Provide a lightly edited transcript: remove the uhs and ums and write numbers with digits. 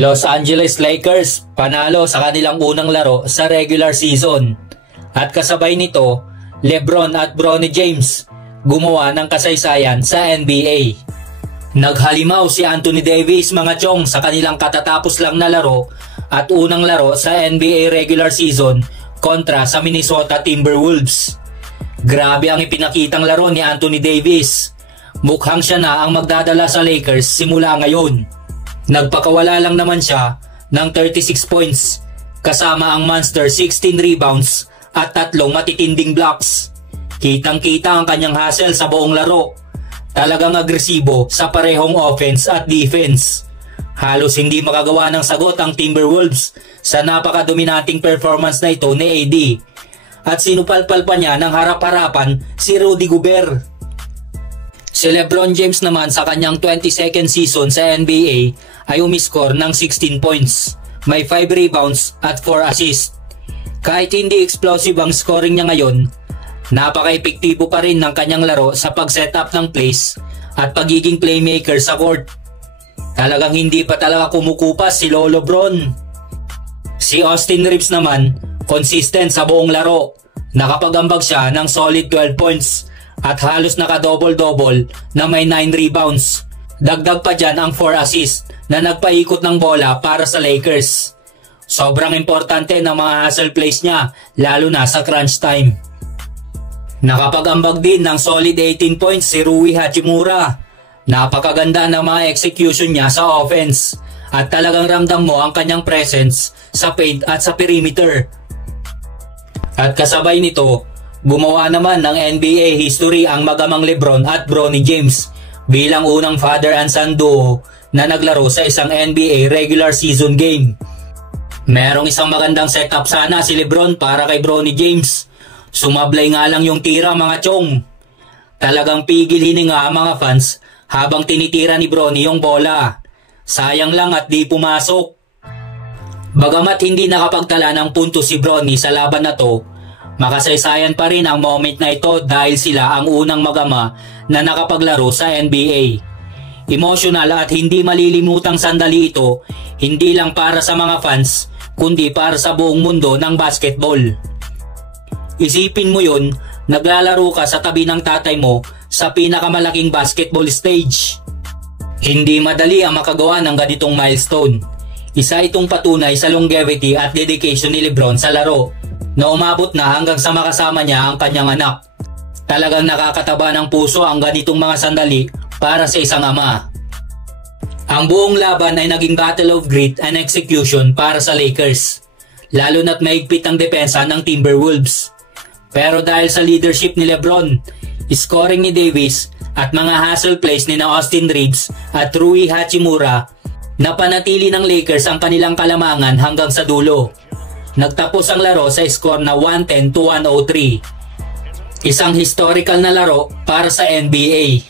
Los Angeles Lakers panalo sa kanilang unang laro sa regular season. At kasabay nito, LeBron at Bronny James gumawa ng kasaysayan sa NBA. Naghalimaw si Anthony Davis mga chong sa kanilang katatapos lang na laro at unang laro sa NBA regular season kontra sa Minnesota Timberwolves. Grabe ang ipinakitang laro ni Anthony Davis. Mukhang siya na ang magdadala sa Lakers simula ngayon. Nagpakawala lang naman siya ng 36 points kasama ang monster 16 rebounds at 3 matitinding blocks. Kitang-kita ang kanyang hustle sa buong laro. Talagang agresibo sa parehong offense at defense. Halos hindi makagawa ng sagot ang Timberwolves sa napakadominating performance na ito ni AD. At sinupalpal pa niya ng harap-harapan si Rudy Gobert. Si LeBron James naman sa kanyang 22nd season sa NBA ay umiscore ng 16 points, may 5 rebounds at 4 assists. Kahit hindi explosive ang scoring niya ngayon, napaka-epektibo pa rin ng kanyang laro sa pag-set up ng plays at pagiging playmaker sa court. Talagang hindi pa talaga kumukupas si Lolo Bron. Si Austin Reeves naman, consistent sa buong laro. Nakapag-ambag siya ng solid 12 points at halos naka-double-double na may 9 rebounds. Dagdag pa dyan ang 4 assists na nagpaikot ng bola para sa Lakers. Sobrang importante ng mga hustle plays niya, lalo na sa crunch time. Nakapag-ambag din ng solid 18 points si Rui Hachimura. Napakaganda ng mga execution niya sa offense at talagang ramdam mo ang kanyang presence sa paint at sa perimeter. At kasabay nito, gumawa naman ng NBA history ang magamang LeBron at Bronny James bilang unang father and son duo na naglaro sa isang NBA regular season game. Merong isang magandang setup sana si LeBron para kay Bronny James. Sumablay nga lang yung tira mga chong. Talagang pigil hininga ang mga fans habang tinitira ni Bronny yung bola. Sayang lang at di pumasok. Bagamat hindi nakapagtala ng punto si Bronny sa laban na to, makasaysayan pa rin ang moment na ito dahil sila ang unang magama na nakapaglaro sa NBA. Emotional at hindi malilimutang sandali ito, hindi lang para sa mga fans, kundi para sa buong mundo ng basketball. Isipin mo yun, naglalaro ka sa tabi ng tatay mo sa pinakamalaking basketball stage. Hindi madali ang makagawa ng ganitong milestone. Isa itong patunay sa longevity at dedication ni LeBron sa laro, na umabot na hanggang sa makasama niya ang kanyang anak. Talagang nakakataba ng puso ang ganitong mga sandali para sa isang ama. Ang buong laban ay naging battle of grit and execution para sa Lakers, lalo na't mahigpit ang depensa ng Timberwolves. Pero dahil sa leadership ni LeBron, scoring ni Davis at mga hustle plays ni Austin Reeves at Rui Hachimura, napanatili ng Lakers ang kanilang kalamangan hanggang sa dulo. Nagtapos ang laro sa score na 110-103. Isang historical na laro para sa NBA.